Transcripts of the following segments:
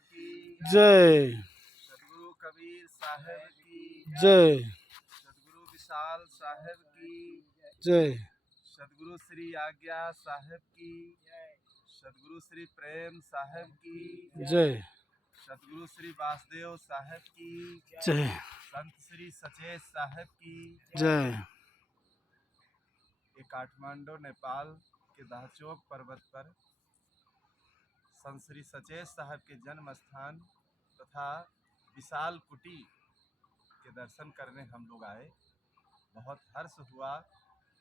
की जय सदगुरु कबीर साहब की जय सदगुरु विशाल साहब की जय सदगुरु श्री आज्ञा साहब की सदगुरु श्री प्रेम साहब की जय सदगुरु श्री वासुदेव साहब की जय संत श्री सचेत साहब की जय। ये काठमांडू नेपाल के दाहचोक पर्वत पर संत श्री सचेत साहब के जन्म स्थान तथा विशाल कुटी के दर्शन करने हम लोग आए। बहुत हर्ष हुआ।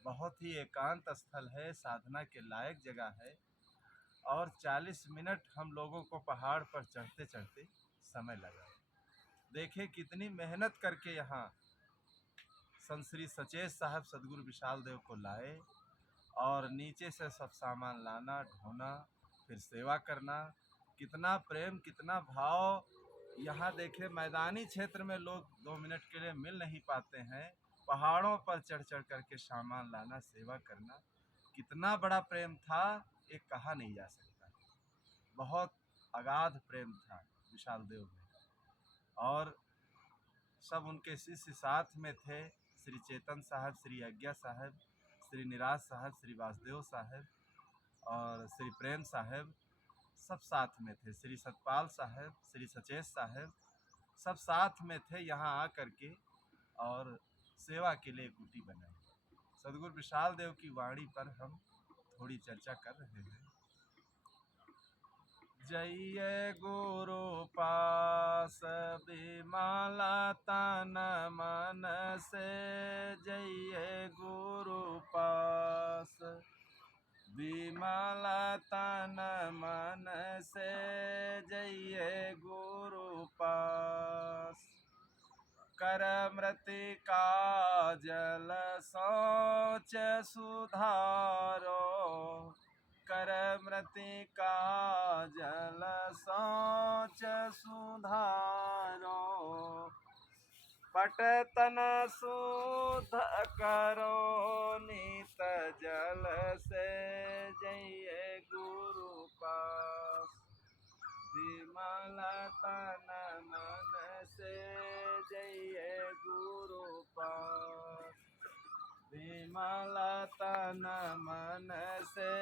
बहुत ही एकांत स्थल है, साधना के लायक जगह है और 40 मिनट हम लोगों को पहाड़ पर चढ़ते चढ़ते समय लगा। देखे कितनी मेहनत करके यहाँ संत श्री सचेत साहब सदगुरु विशाल देव को लाए और नीचे से सब सामान लाना, ढोना, फिर सेवा करना। कितना प्रेम, कितना भाव। यहाँ देखे मैदानी क्षेत्र में लोग 2 मिनट के लिए मिल नहीं पाते हैं, पहाड़ों पर चढ़ चढ़ करके सामान लाना, सेवा करना, कितना बड़ा प्रेम था ये कहा नहीं जा सकता। बहुत अगाध प्रेम था विशाल देव में। और सब उनके शिष्य साथ में थे, श्री चेतन साहब, श्री आज्ञा साहब, श्री निराज साहब, श्री वासुदेव साहब और श्री प्रेम साहब, सब साथ में थे। श्री सतपाल साहब, श्री सचेत साहब, सब साथ में थे। यहाँ आ करके और सेवा के लिए कुटी बनाई। सदगुरु विशाल देव की वाणी पर हम थोड़ी चर्चा कर रहे हैं। जय गुरु पास बिमला तन मन से, जय गुरु पास बिमला तन मन से, जय गुरु पास कर मृति का जल शौच सुधारो, कर मृति का जल शौच सुधारो, पटतन शुद्ध करो नित जल से, जय गुरु पास विमल तन मन से, जय गुरु पास विमल तन मन से,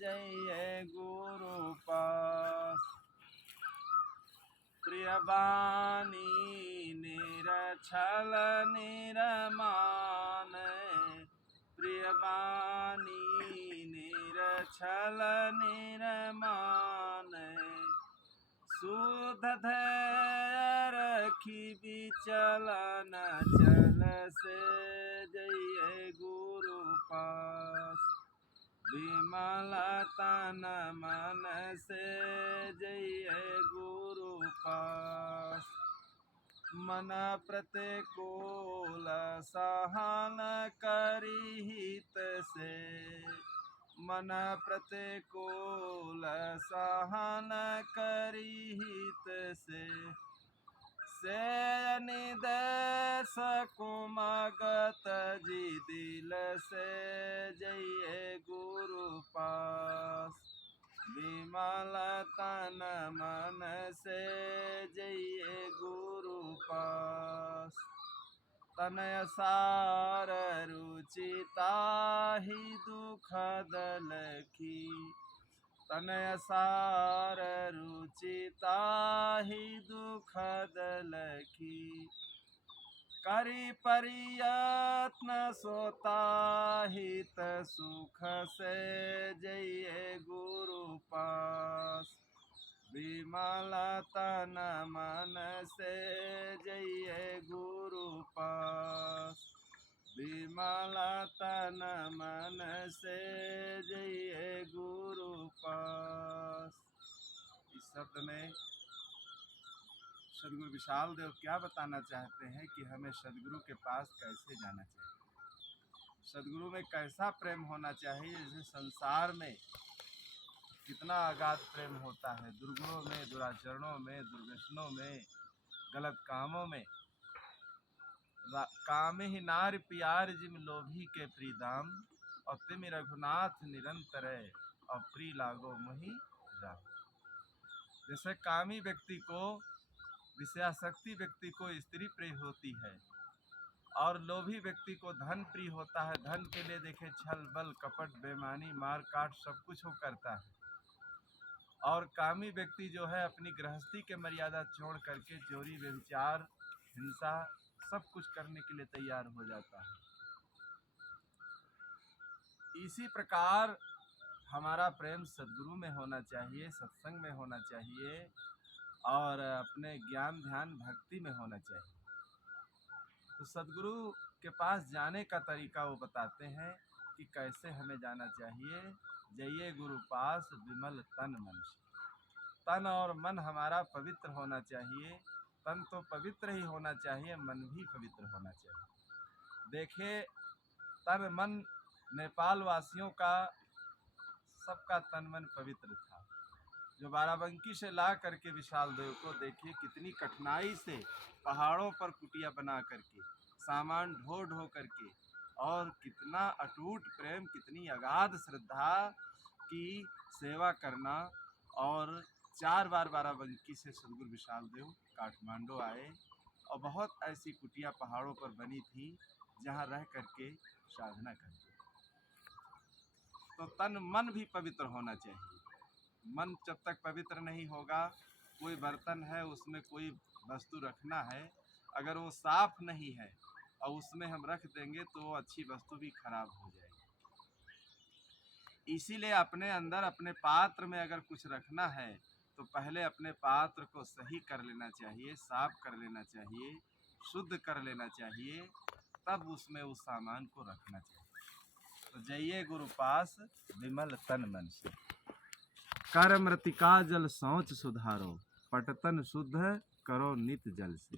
जय गुरु पास प्रियबानी निरछल निरमान, प्रियबानी निरछल निरमान, शुद्ध धैर्य रखी विचलन चल से, जय गुरु पास विमल तन मन से, जय गुरु पास मन प्रतिकूल सहन करी हित से, मन प्रतिकूल सहन करी हित से, निदेश कुमगत जी दिल से, जय गुरु पास विमल तन मन से, जय गुरु पास तनय सार रुचि ताहि दुखद लखी, तनय सार रुचि ताहि दुखद लखी, करी प्रयत्न सोताहित सुख से, जय गुरु पास विमल तन मन से, जय गुरु पास विमल तन मन से, जय गुरु पास। इस शब्द में सदगुरु विशाल देव क्या बताना चाहते हैं कि हमें सदगुरु के पास कैसे जाना चाहिए, सदगुरु में कैसा प्रेम होना चाहिए। जैसे संसार में कितना अगाध प्रेम होता है, दुर्गुणों में, दुराचरणों में, दुर्व्यसनों में, गलत कामों में। काम ही नार प्यार जिम लोभी के प्रीदाम, और तिम रघुनाथ निरंतर और प्री लागो मोहि राम। जैसे कामी व्यक्ति को, विषयासक्ति व्यक्ति को स्त्री प्रिय होती है, और लोभी व्यक्ति को धन प्रिय होता है। धन के लिए देखे छल बल कपट बेईमानी मार काट सब कुछ वो करता है। और कामी व्यक्ति जो है अपनी गृहस्थी के मर्यादा छोड़ करके चोरी व्यभिचार हिंसा सब कुछ करने के लिए तैयार हो जाता है। इसी प्रकार हमारा प्रेम सद्गुरु में होना चाहिए, सत्संग में होना चाहिए, और अपने ज्ञान ध्यान भक्ति में होना चाहिए। तो सद्गुरु के पास जाने का तरीका वो बताते हैं कि कैसे हमें जाना चाहिए। जइये गुरु पास विमल तन मन से। तन और मन हमारा पवित्र होना चाहिए। तन तो पवित्र ही होना चाहिए, मन भी पवित्र होना चाहिए। देखिए, तन मन नेपाल वासियों का सबका तन मन पवित्र था। जो बाराबंकी से ला करके विशाल देव को देखिए कितनी कठिनाई से पहाड़ों पर कुटिया बना करके सामान ढो ढो करके, और कितना अटूट प्रेम, कितनी अगाध श्रद्धा की सेवा करना। और 4 बार बाराबंकी से सदगुरु विशाल देव काठमांडू आए, और बहुत ऐसी कुटिया पहाड़ों पर बनी थी जहाँ रह करके साधना करते। तो तन मन भी पवित्र होना चाहिए। मन जब तक पवित्र नहीं होगा, कोई बर्तन है उसमें कोई वस्तु रखना है, अगर वो साफ नहीं है और उसमें हम रख देंगे तो वो अच्छी वस्तु भी खराब हो जाएगी। इसीलिए अपने अंदर अपने पात्र में अगर कुछ रखना है तो पहले अपने पात्र को सही कर लेना चाहिए, साफ कर लेना चाहिए, शुद्ध कर लेना चाहिए, तब उसमें उस सामान को रखना चाहिए। तो जइये गुरु पास विमल तन मन से। कर मृतिका जल शौच सुधारो, पटतन शुद्ध करो नित जल से।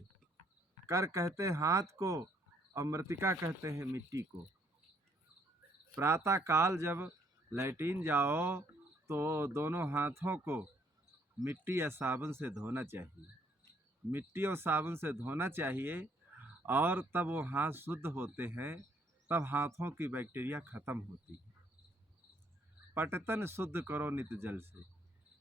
कर कहते हाथ को और मृतिका कहते हैं मिट्टी को। प्रातः काल जब लैट्रिन जाओ तो दोनों हाथों को मिट्टी या साबुन से धोना चाहिए। मिट्टी और साबुन से धोना चाहिए, और तब वो हाथ शुद्ध होते हैं, तब हाथों की बैक्टीरिया खत्म होती है। पटतन शुद्ध करो नित जल से।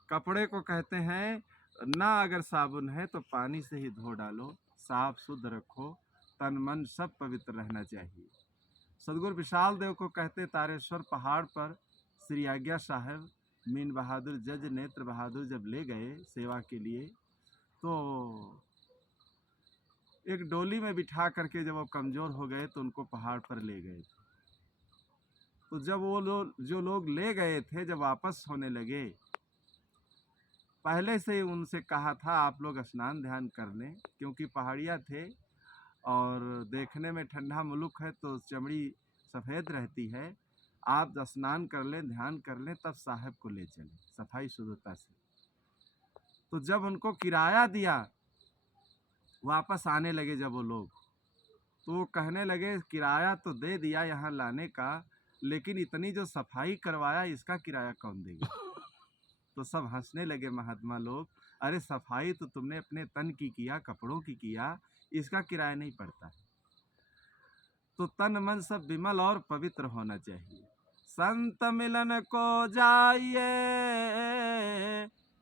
कपड़े को कहते हैं ना, अगर साबुन है तो पानी से ही धो डालो, साफ शुद्ध रखो, तन मन सब पवित्र रहना चाहिए। सदगुरु विशाल देव को कहते तारेश्वर पहाड़ पर श्री आज्ञा साहब मीन बहादुर जज नेत्र बहादुर जब ले गए सेवा के लिए, तो एक डोली में बिठा करके जब वो कमज़ोर हो गए तो उनको पहाड़ पर ले गए थे। तो जब वो जो लोग ले गए थे जब वापस होने लगे, पहले से ही उनसे कहा था आप लोग स्नान ध्यान कर लें, क्योंकि पहाड़िया थे और देखने में ठंडा मुल्क है तो चमड़ी सफ़ेद रहती है। आप स्नान कर लें, ध्यान कर लें, तब साहब को ले चलें सफाई शुद्धता से। तो जब उनको किराया दिया, वापस आने लगे जब वो लोग, तो वो कहने लगे किराया तो दे दिया यहाँ लाने का, लेकिन इतनी जो सफाई करवाया इसका किराया कौन देगा। तो सब हंसने लगे महात्मा लोग, अरे सफाई तो तुमने अपने तन की किया, कपड़ों की किया, इसका किराया नहीं पड़ता। तो तन मन सब विमल और पवित्र होना चाहिए। संत मिलन को जाइए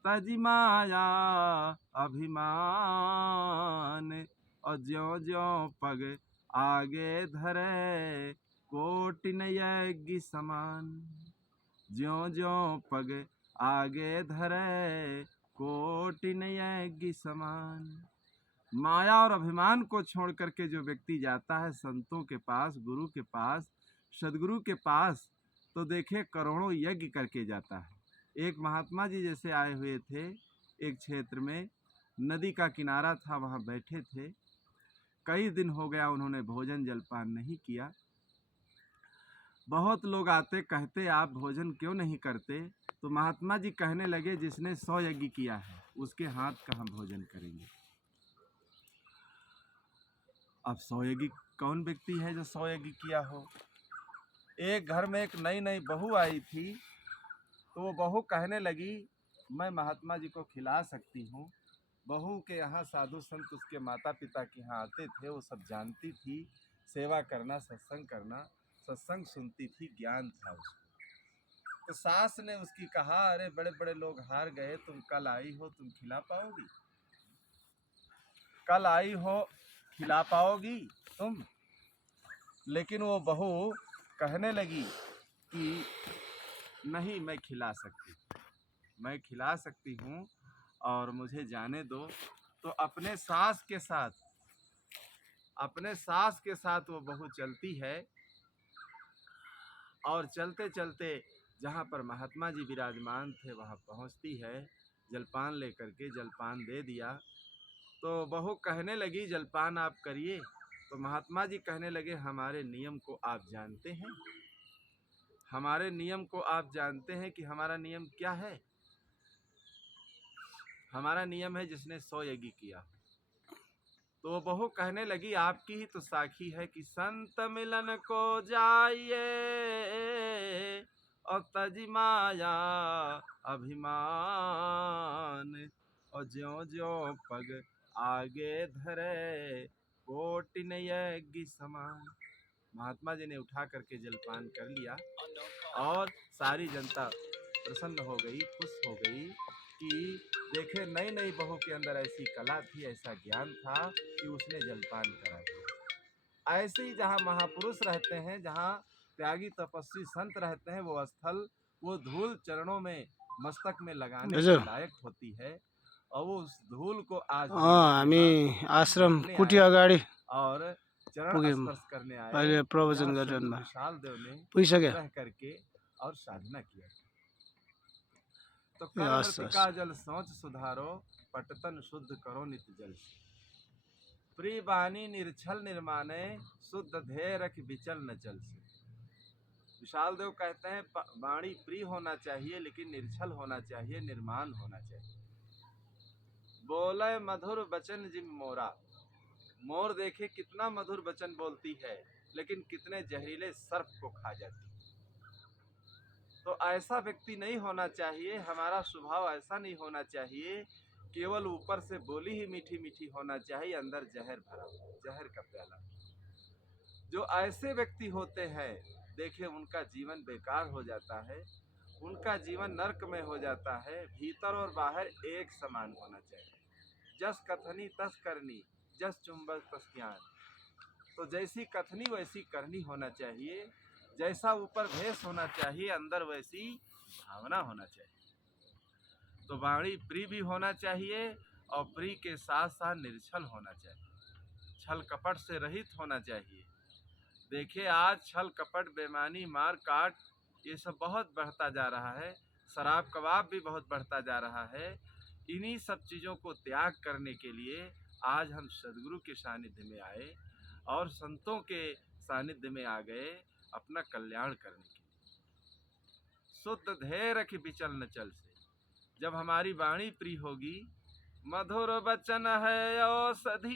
तज माया अभिमान, और ज्यों ज्यों पग आगे धरे कोटिन यज्ञ समान। ज्यों ज्यों पग आगे धरे कोटिन यज्ञ समान। माया और अभिमान को छोड़ करके जो व्यक्ति जाता है संतों के पास, गुरु के पास, सदगुरु के पास, तो देखे करोड़ों यज्ञ करके जाता है। एक महात्मा जी जैसे आए हुए थे एक क्षेत्र में, नदी का किनारा था, वहाँ बैठे थे, कई दिन हो गया उन्होंने भोजन जलपान नहीं किया। बहुत लोग आते कहते आप भोजन क्यों नहीं करते, तो महात्मा जी कहने लगे जिसने 100 यज्ञ किया है उसके हाथ का हम भोजन करेंगे। अब 100 यज्ञ कौन व्यक्ति है जो 100 यज्ञ किया हो। एक घर में एक नई नई बहू आई थी, तो वो बहू कहने लगी मैं महात्मा जी को खिला सकती हूँ। बहू के यहाँ साधु संत उसके माता पिता के यहाँ आते थे, वो सब जानती थी, सेवा करना, सत्संग करना, सत्संग सुनती थी, ज्ञान था उसको। तो सास ने उसकी कहा, अरे बड़े बड़े लोग हार गए, तुम कल आई हो, तुम खिला पाओगी? कल आई हो, खिला पाओगी तुम? लेकिन वो बहू कहने लगी कि नहीं, मैं खिला सकती, मैं खिला सकती हूँ और मुझे जाने दो। तो अपने सास के साथ वो बहू चलती है और चलते चलते जहाँ पर महात्मा जी विराजमान थे वहाँ पहुँचती है। जलपान लेकर के जलपान दे दिया। तो बहू कहने लगी, जलपान आप करिए। तो महात्मा जी कहने लगे, हमारे नियम को आप जानते हैं? हमारे नियम को आप जानते हैं कि हमारा नियम क्या है? हमारा नियम है जिसने 100 यज्ञ किया। तो वो बहू कहने लगी, आपकी ही तो साखी है कि संत मिलन को जाइए और तज माया अभिमान, और ज्यों ज्यों पग आगे धरे कोटिन यज्ञ समान। महात्मा जी ने उठा करके जलपान कर लिया और सारी जनता प्रसन्न हो गई, खुश हो गई कि देखे नई नई बहू के अंदर ऐसी कला थी, ऐसा ज्ञान था कि उसने जलपान करा दिया। ऐसे ही जहाँ महापुरुष रहते हैं, जहाँ त्यागी तपस्वी संत रहते हैं, वो स्थल, वो धूल चरणों में मस्तक में लगाने के हजुर लायक होती है। और वो उस धूल को आज हामी आश्रम देखने कुटी आए अगाडि और चरण पुग्यौँ। स्पर्श करने आए, अहिले प्रवचन जहाँ गरिरहनु सद्गुरु भयो। विशाल देव ने पुगिसक्यो? रह करके और साधना किया। तो ए कर हस् हस्। मृतिका जल सोच सुधारो, पटतन शुद्ध करो नित्य जल से। प्रिय बानी निर्छल निर्माने, शुद्ध ध्येय रख विचल न चल से। विशाल देव कहते हैं, वाणी प्रिय होना चाहिए लेकिन निर्छल होना चाहिए, निर्माण होना चाहिए। बोले मधुर वचन जिम मोरा, मोर देखे कितना मधुर वचन बोलती है, लेकिन कितने जहरीले सर्प को खा जाती है। तो ऐसा व्यक्ति नहीं होना चाहिए, हमारा स्वभाव ऐसा नहीं होना चाहिए। केवल ऊपर से बोली ही मीठी मीठी होना चाहिए, अंदर जहर भरा, जहर का प्याला। जो ऐसे व्यक्ति होते हैं, देखे उनका जीवन बेकार हो जाता है, उनका जीवन नरक में हो जाता है। भीतर और बाहर एक समान होना चाहिए। जस कथनी तस करनी, जस चुंबक तस ज्ञान। तो जैसी कथनी वैसी करनी होना चाहिए, जैसा ऊपर भेष होना चाहिए, अंदर वैसी भावना होना चाहिए। तो वाणी प्रिय भी होना चाहिए और प्रिय के साथ साथ निर्छल होना चाहिए, छल कपट से रहित होना चाहिए। देखिए आज छल कपट, बेईमानी, मार काट, ये सब बहुत बढ़ता जा रहा है। शराब कबाब भी बहुत बढ़ता जा रहा है। इन्हीं सब चीज़ों को त्याग करने के लिए आज हम सदगुरु के सानिध्य में आए और संतों के सानिध्य में आ गए अपना कल्याण करने के लिए। शुद्ध ध्येय रख विचल न चल से। जब हमारी वाणी प्रिय होगी, मधुर वचन है औषधि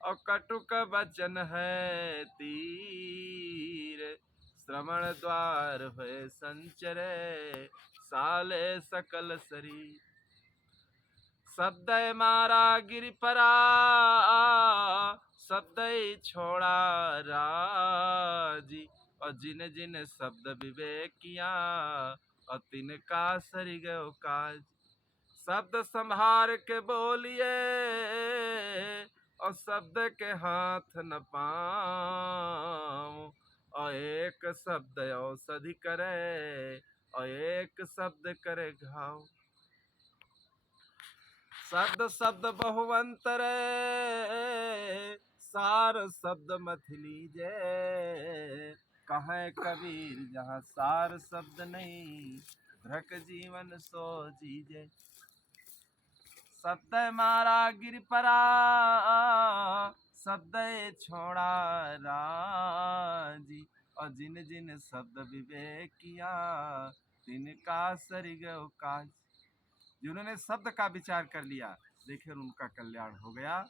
और कटुक वचन है तीर, श्रवण द्वार है संचरे साले सकल शरीर। शब्द मारा गिर परा, शब्द छोड़ा राजी, और जिन जिन शब्द विवेक किया और तिनका सरी गयो काज। शब्द संभार के बोलिए और शब्द के हाथ न पाऊं, और एक शब्द औषधि करे और एक शब्द करे घाव। शब्द शब्द बहुअंतर, सार शब्द मत लीजे। कहें कबीर जहाँ सार शब्द नहीं, धृक जीवन सो जीजे। शब्द मारा गिर परा, शब्द छोड़ा राजी, और जिन जिन शब्द विवेक किया तिनका सर गयो काज। जिन्होंने शब्द का विचार कर लिया, देखिए उनका कल्याण हो गया।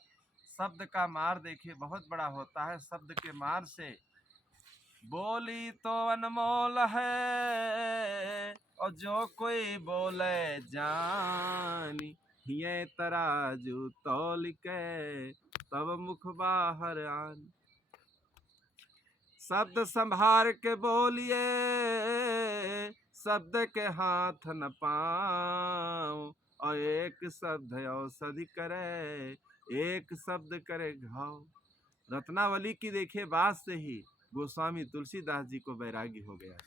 शब्द का मार देखिए बहुत बड़ा होता है। शब्द के मार से बोली तो अनमोल है, और जो कोई बोले जानी, ये तराजू तौल के तब मुख बाहर आन। शब्द संभार के बोलिए, शब्द के हाथ न पाँव, और एक शब्द औषधि करे, एक शब्द करे घाव। रत्नावली की देखिए बात से ही गोस्वामी तुलसीदास जी को वैराग्य हो गया।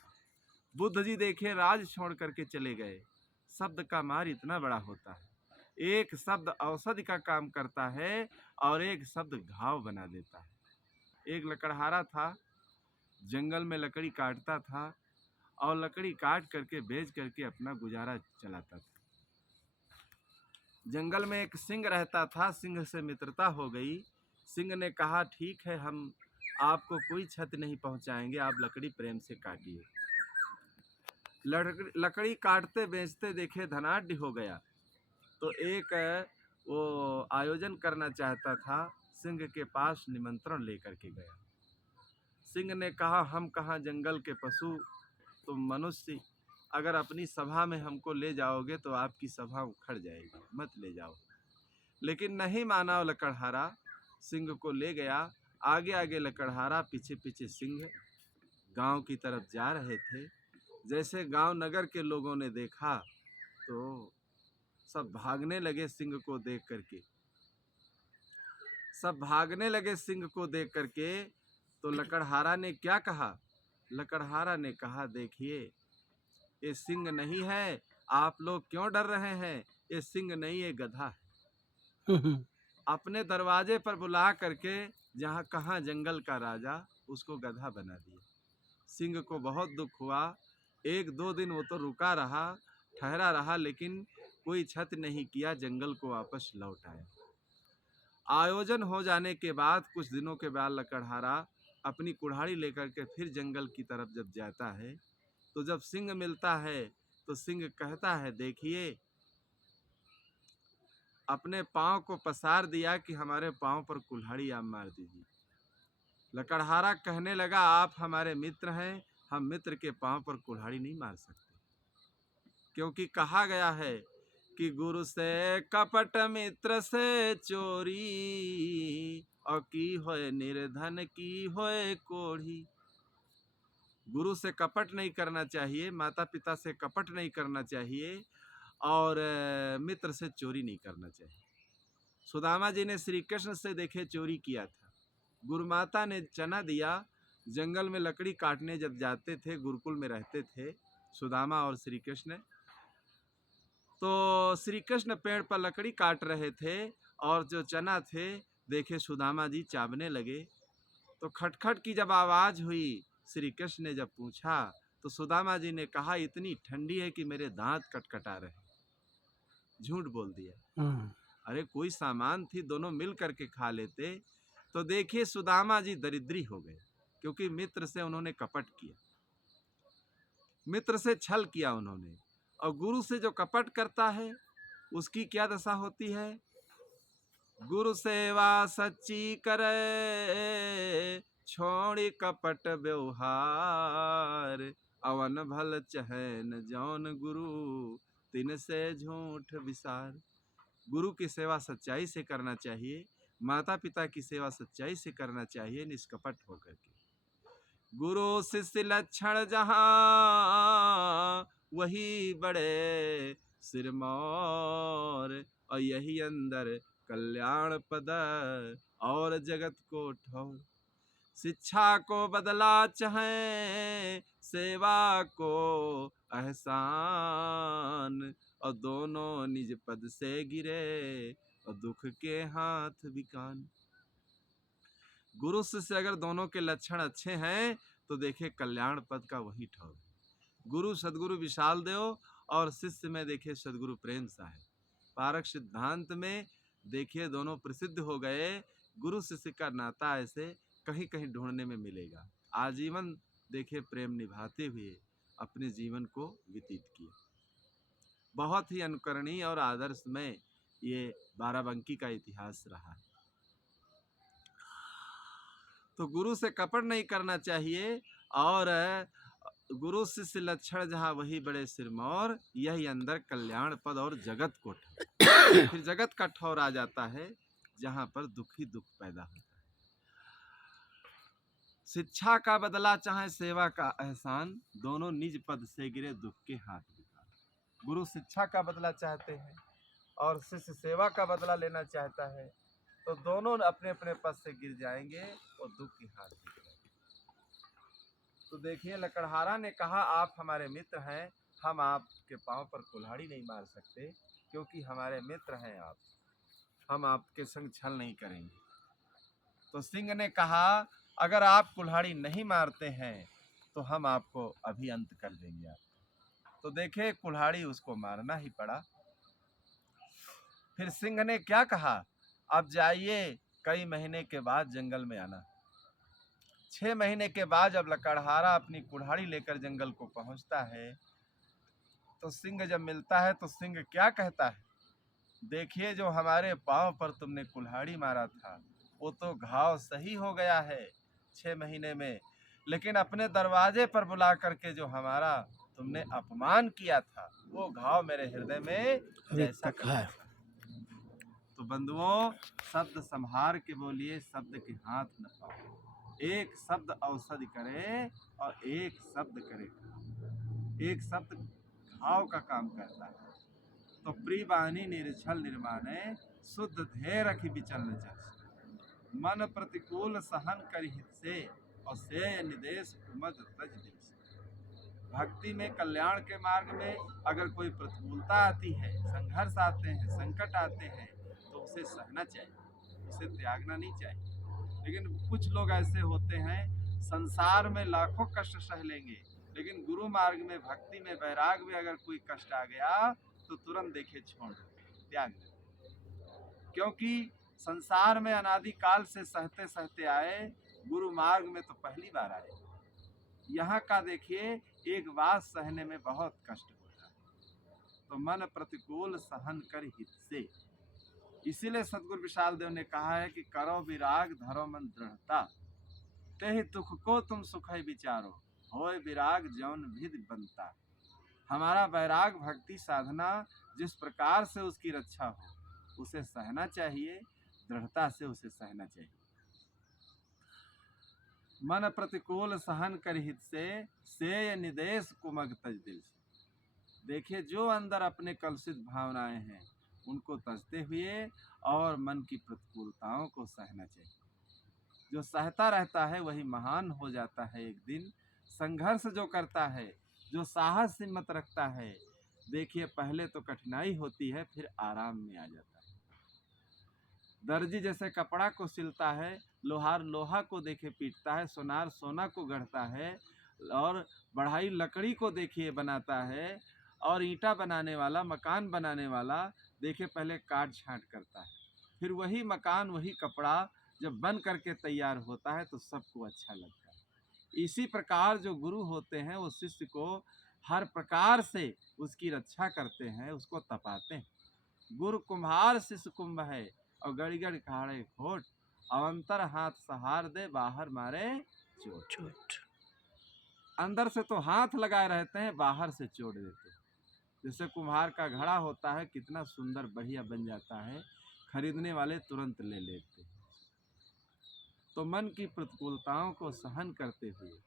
बुद्ध जी देखिए राज छोड़ करके चले गए। शब्द का मार इतना बड़ा होता है, एक शब्द औषधि का काम करता है और एक शब्द घाव बना देता है। एक लकड़हारा था, जंगल में लकड़ी काटता था और लकड़ी काट करके बेच करके अपना गुजारा चलाता था। जंगल में एक सिंह रहता था, सिंह से मित्रता हो गई। सिंह ने कहा ठीक है, हम आपको कोई क्षति नहीं पहुंचाएंगे, आप लकड़ी प्रेम से काटिए। लकड़ी काटते बेचते देखे धनाढ्य हो गया, तो एक वो आयोजन करना चाहता था, सिंह के पास निमंत्रण लेकर के गया। सिंह ने कहा हम कहाँ जंगल के पशु, तुम मनुष्य, अगर अपनी सभा में हमको ले जाओगे तो आपकी सभा उखड़ जाएगी, मत ले जाओ। लेकिन नहीं माना वो लकड़हारा, सिंह को ले गया। आगे आगे लकड़हारा, पीछे पीछे सिंह गांव की तरफ जा रहे थे। जैसे गांव नगर के लोगों ने देखा तो सब भागने लगे सिंह को देख करके। सब भागने लगे सिंह को देख करके। तो लकड़हारा ने क्या कहा? लकड़हारा ने कहा देखिए ये सिंह नहीं है, आप लोग क्यों डर रहे हैं? ये सिंह नहीं, ये गधा है। अपने दरवाजे पर बुला करके जहाँ कहाँ जंगल का राजा, उसको गधा बना दिया। सिंह को बहुत दुख हुआ। एक दो दिन वो तो रुका रहा, ठहरा रहा, लेकिन कोई क्षति नहीं किया, जंगल को वापस लौट आया। आयोजन हो जाने के बाद कुछ दिनों के बाद लकड़हारा अपनी कुल्हाड़ी लेकर के फिर जंगल की तरफ जब जाता है, तो जब सिंह मिलता है तो सिंह कहता है देखिए अपने पाँव को पसार दिया कि हमारे पाँव पर कुल्हाड़ी आप मार दीजिए। लकड़हारा कहने लगा आप हमारे मित्र हैं, हम मित्र के पाँव पर कुल्हाड़ी नहीं मार सकते, क्योंकि कहा गया है कि गुरु से कपट मित्र से चोरी, और की होए निर्धन की होए कोढ़ी। गुरु से कपट नहीं करना चाहिए, माता पिता से कपट नहीं करना चाहिए, और मित्र से चोरी नहीं करना चाहिए। सुदामा जी ने श्री कृष्ण से देखे चोरी किया था। गुरु माता ने चना दिया। जंगल में लकड़ी काटने जब जाते थे, गुरुकुल में रहते थे सुदामा और श्री कृष्ण, तो श्री कृष्ण पेड़ पर लकड़ी काट रहे थे और जो चना थे देखे सुदामा जी चावने लगे। तो खटखट की जब आवाज हुई, श्री कृष्ण ने जब पूछा तो सुदामा जी ने कहा इतनी ठंडी है कि मेरे दांत कटकटा रहे। झूठ बोल दिया। अरे कोई सामान थी, दोनों मिल करके खा लेते। तो देखिए सुदामा जी दरिद्री हो गए, क्योंकि मित्र से उन्होंने कपट किया, मित्र से छल किया उन्होंने। और गुरु से जो कपट करता है उसकी क्या दशा होती है? गुरु सेवा सच्ची करे, छोड़ी कपट व्यवहार, अवन भल चहन जौन गुरु, तिन से झूठ विसार। गुरु की सेवा सच्चाई से करना चाहिए, माता पिता की सेवा सच्चाई से करना चाहिए, निष्कपट होकर के। गुरु शिष्य लक्षण जहाँ, वही बड़े सिरमौर, और यही अंदर कल्याण पद और जगत को ठौर। शिक्षा को बदला चाहे, सेवा को एहसान, और दोनों निज पद से गिरे, और दुख के हाथ विकान। गुरु से अगर दोनों के लक्षण अच्छे हैं तो देखे कल्याण पद का वही ठौर। गुरु सदगुरु विशाल देव और शिष्य में देखिए सदगुरु प्रेम साहब। पारक सिद्धांत में देखिए दोनों प्रसिद्ध हो गए। गुरु शिष्य का नाता ऐसे कहीं कहीं ढूंढने में मिलेगा। आजीवन देखिए प्रेम निभाते हुए अपने जीवन को व्यतीत किए। बहुत ही अनुकरणीय और आदर्शमय ये बाराबंकी का इतिहास रहा है। तो गुरु से कपट नहीं करना चाहिए, और गुरु शिष्य लक्षण जहाँ वही बड़े सिरमौर, यही अंदर कल्याण पद और जगत को ठौर। फिर जगत का ठौर आ जाता है जहाँ पर दुख ही दुख पैदा होता है। शिक्षा का बदला चाहे सेवा का एहसान, दोनों निज पद से गिरे दुख के हाथ दिखा। गुरु शिक्षा का बदला चाहते हैं और शिष्य सेवा का बदला लेना चाहता है, तो दोनों अपने अपने पद से गिर जाएंगे और दुख के हाथ दिखेंगे। तो देखिए, लकड़हारा ने कहा आप हमारे मित्र हैं, हम आपके पांव पर कुल्हाड़ी नहीं मार सकते क्योंकि हमारे मित्र हैं आप, हम आपके संग छल नहीं करेंगे। तो सिंह ने कहा अगर आप कुल्हाड़ी नहीं मारते हैं तो हम आपको अभी अंत कर देंगे आप। तो देखे, कुल्हाड़ी उसको मारना ही पड़ा। फिर सिंह ने क्या कहा, अब जाइए, कई महीने के बाद जंगल में आना। 6 महीने के बाद जब लकड़हारा अपनी कुल्हाड़ी लेकर जंगल को पहुंचता है, तो सिंह जब मिलता है तो सिंह क्या कहता है, देखिए जो हमारे पांव पर तुमने कुल्हाड़ी मारा था वो तो घाव सही हो गया है 6 महीने में, लेकिन अपने दरवाजे पर बुला करके जो हमारा तुमने अपमान किया था वो घाव मेरे हृदय में जैसा तक है। तो बंधुओं, शब्द संभार के बोलिए, शब्द के हाथ न पाओ। एक शब्द औषधि करे और एक शब्द करे। एक शब्द घाव का काम करता है। तो प्रिय बानी निर्छल निर्माणे, शुद्ध ध्येय रखी विचल न चल। मन प्रतिकूल सहन कर हित से, और से निदेश कुमद तज दिल से। भक्ति में, कल्याण के मार्ग में अगर कोई प्रतिकूलता आती है, संघर्ष आते हैं, संकट आते हैं, तो उसे सहना चाहिए, उसे त्यागना नहीं चाहिए। लेकिन कुछ लोग ऐसे होते हैं, संसार में लाखों कष्ट सह लेंगे, लेकिन गुरु मार्ग में, भक्ति में, वैराग में अगर कोई कष्ट आ गया तो तुरंत देखे छोड़ त्याग, क्योंकि संसार में अनादिकाल से सहते सहते आए, गुरु मार्ग में तो पहली बार आए। यहाँ का देखिए, एक बात सहने में बहुत कष्ट होता है। तो मन प्रतिकूल सहन कर हित से, इसीलिए सतगुरु विशाल देव ने कहा है कि करो विराग धरो मन दृढ़ता, तेहि दुख को तुम सुख विचारो, होय विराग जौन विधि बनता। हमारा वैराग भक्ति साधना जिस प्रकार से उसकी रक्षा हो, उसे सहना चाहिए, दृढ़ता से उसे सहना चाहिए। मन प्रतिकूल सहन कर हित से निदेश कुमग तज दिल से। देखिए, जो अंदर अपने कलुषित भावनाएं हैं उनको तजते हुए और मन की प्रतिकूलताओं को सहना चाहिए। जो सहता रहता है वही महान हो जाता है एक दिन। संघर्ष जो करता है, जो साहस हिम्मत रखता है, देखिए पहले तो कठिनाई होती है, फिर आराम में आ जाता है। दर्जी जैसे कपड़ा को सिलता है, लोहार लोहा को देखे पीटता है, सोनार सोना को गढ़ता है, और बढ़ाई लकड़ी को देखिए बनाता है, और ईंटा बनाने वाला, मकान बनाने वाला देखिए पहले काट छांट करता है, फिर वही मकान, वही कपड़ा जब बन करके तैयार होता है तो सबको अच्छा लगता है। इसी प्रकार जो गुरु होते हैं वो शिष्य को हर प्रकार से उसकी रक्षा करते हैं, उसको तपाते हैं। गुरु कुम्हार शिष्य कुंभ है, और गड़गड़ खाड़े खोट, अवंतर हाथ सहार दे, बाहर मारे चोट। अंदर से तो हाथ लगाए रहते हैं, बाहर से चोट देते हैं। जैसे कुम्हार का घड़ा होता है, कितना सुंदर बढ़िया बन जाता है, खरीदने वाले तुरंत ले लेते हैं। तो मन की प्रतिकूलताओं को सहन करते हुए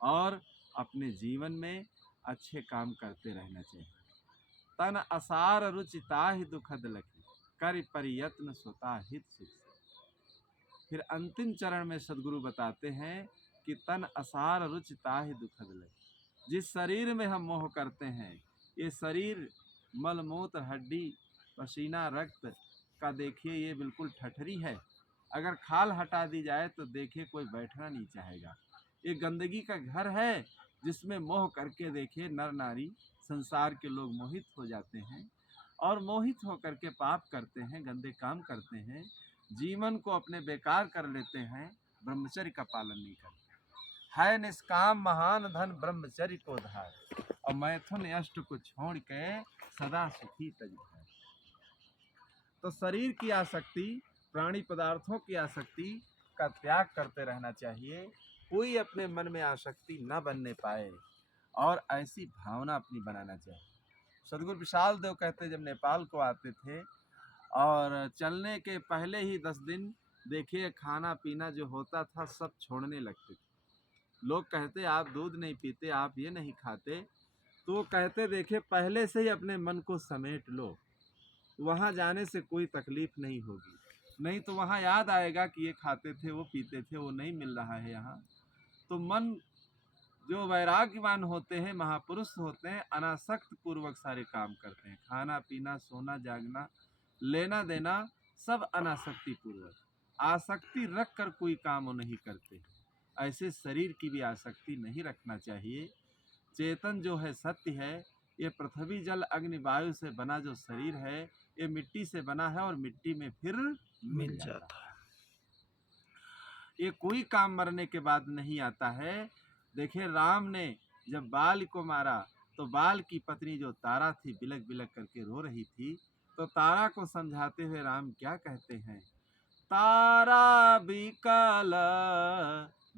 और अपने जीवन में अच्छे काम करते रहना चाहिए। तन असार रुचि ताहि दुखद लखी, कर परियत्न स्वता हित सुख। फिर अंतिम चरण में सदगुरु बताते हैं कि तन असार रुचि ताहि दुखद लखी। जिस शरीर में हम मोह करते हैं, ये शरीर मलमूत्र, हड्डी, पसीना, रक्त का देखिए ये बिल्कुल ठठरी है। अगर खाल हटा दी जाए तो देखिए कोई बैठना नहीं चाहेगा। ये गंदगी का घर है जिसमें मोह करके देखिए नर नारी, संसार के लोग मोहित हो जाते हैं, और मोहित होकर के पाप करते हैं, गंदे काम करते हैं, जीवन को अपने बेकार कर लेते हैं, ब्रह्मचर्य का पालन नहीं करते। है निष्काम महान धन ब्रह्मचर्य को धार, और मैथुन अष्ट को छोड़ के सदा सुखी तज। तो शरीर की आसक्ति, प्राणी पदार्थों की आसक्ति का त्याग करते रहना चाहिए। कोई अपने मन में आसक्ति न बनने पाए, और ऐसी भावना अपनी बनाना चाहिए। सदगुरु विशाल देव कहते जब नेपाल को आते थे और चलने के पहले ही 10 दिन देखिए खाना पीना जो होता था सब छोड़ने लगते थे। लोग कहते आप दूध नहीं पीते, आप ये नहीं खाते, तो वो कहते देखे पहले से ही अपने मन को समेट लो, वहाँ जाने से कोई तकलीफ नहीं होगी। नहीं तो वहाँ याद आएगा कि ये खाते थे, वो पीते थे, वो नहीं मिल रहा है यहाँ। तो मन जो वैराग्यवान होते हैं, महापुरुष होते हैं, अनासक्त पूर्वक सारे काम करते हैं। खाना पीना, सोना जागना, लेना देना सब अनासक्ति पूर्वक। आसक्ति रख कर कोई काम वो नहीं करते। ऐसे शरीर की भी आसक्ति नहीं रखना चाहिए। चेतन जो है सत्य है। ये पृथ्वी जल अग्नि वायु से बना जो शरीर है, ये मिट्टी से बना है और मिट्टी में फिर मिल जाता है। ये कोई काम मरने के बाद नहीं आता है। देखिए राम ने जब बाल को मारा तो बाल की पत्नी जो तारा थी बिलक बिलक करके रो रही थी, तो तारा को समझाते हुए राम क्या कहते हैं, तारा बिकल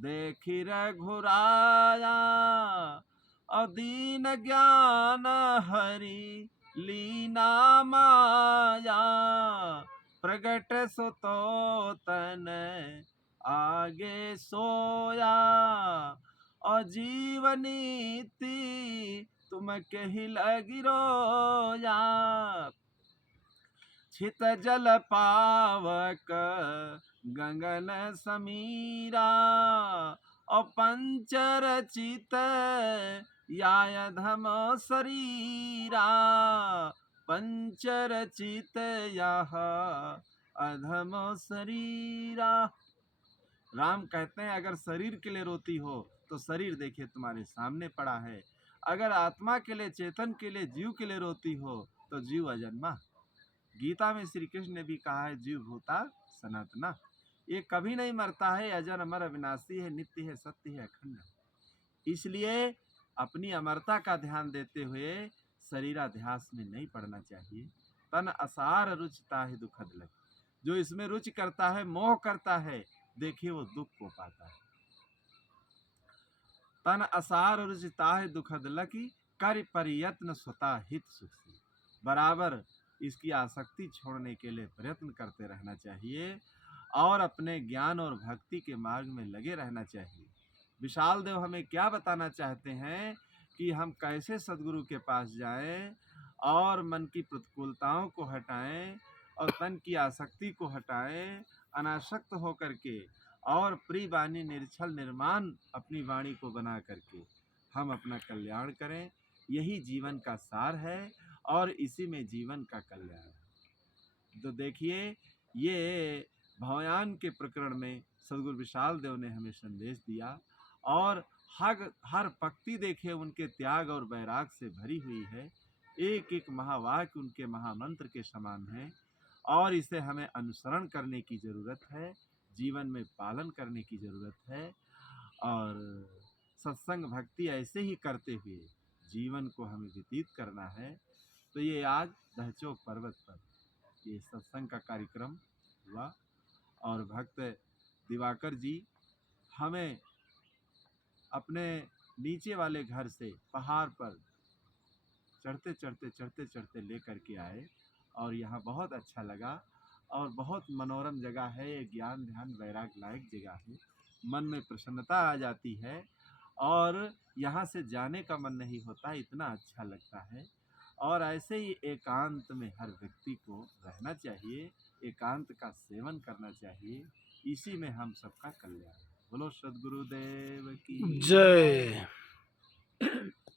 देखी रघुराया, अदीन ज्ञान हरि लीना माया, प्रगट सुतो तन आगे सोया, अजीव नीति तुम कही लगी रोया, छित जल पावक गगन समीरा, और पंचरचित यायधम शरीरा, पंचरचित यह अधम शरीरा। राम कहते हैं अगर शरीर के लिए रोती हो तो शरीर देखिए तुम्हारे सामने पड़ा है, अगर आत्मा के लिए, चेतन के लिए, जीव के लिए रोती हो तो जीव अजन्मा। गीता में श्री कृष्ण ने भी कहा है जीव भूता सनातना, ये कभी नहीं मरता है, अजर अमर अविनाशी है, नित्य है, सत्य है, अखंड है। इसलिए अपनी अमरता का ध्यान देते हुए शरीराध्यास में नहीं पड़ना चाहिए। तन असार रुचता है दुखद लग, जो इसमें रुचि करता है, मोह करता है, देखिए वो दुख को पाता है। तन असार रुचिता है दुखद लकी, कर प्रयत्न स्वता हित सुखी। बराबर इसकी आसक्ति छोड़ने के लिए प्रयत्न करते रहना चाहिए और अपने ज्ञान और भक्ति के मार्ग में लगे रहना चाहिए। विशाल देव हमें क्या बताना चाहते हैं कि हम कैसे सद्गुरु के पास जाएं और मन की प्रतिकूलताओं को हटाएं और तन की आसक्ति को हटाएं, अनासक्त होकर के, और प्रिय वाणी निर्छल निर्माण अपनी वाणी को बना करके हम अपना कल्याण करें। यही जीवन का सार है और इसी में जीवन का कल्याण है। तो देखिए ये भवयान के प्रकरण में सद्गुरु विशाल देव ने हमें संदेश दिया और हर पंक्ति देखिए उनके त्याग और वैराग से भरी हुई है। एक एक महावाक्य उनके महामंत्र के समान है और इसे हमें अनुसरण करने की ज़रूरत है, जीवन में पालन करने की ज़रूरत है और सत्संग भक्ति ऐसे ही करते हुए जीवन को हमें व्यतीत करना है। तो ये आज दहचोक पर्वत पर ये सत्संग का कार्यक्रम हुआ और भक्त दिवाकर जी हमें अपने नीचे वाले घर से पहाड़ पर चढ़ते चढ़ते लेकर के आए और यहाँ बहुत अच्छा लगा और बहुत मनोरम जगह है। ये ज्ञान ध्यान वैराग लायक जगह है, मन में प्रसन्नता आ जाती है और यहाँ से जाने का मन नहीं होता, इतना अच्छा लगता है। और ऐसे ही एकांत में हर व्यक्ति को रहना चाहिए, एकांत का सेवन करना चाहिए, इसी में हम सबका कल्याण। बोलो सद्गुरुदेव की जय।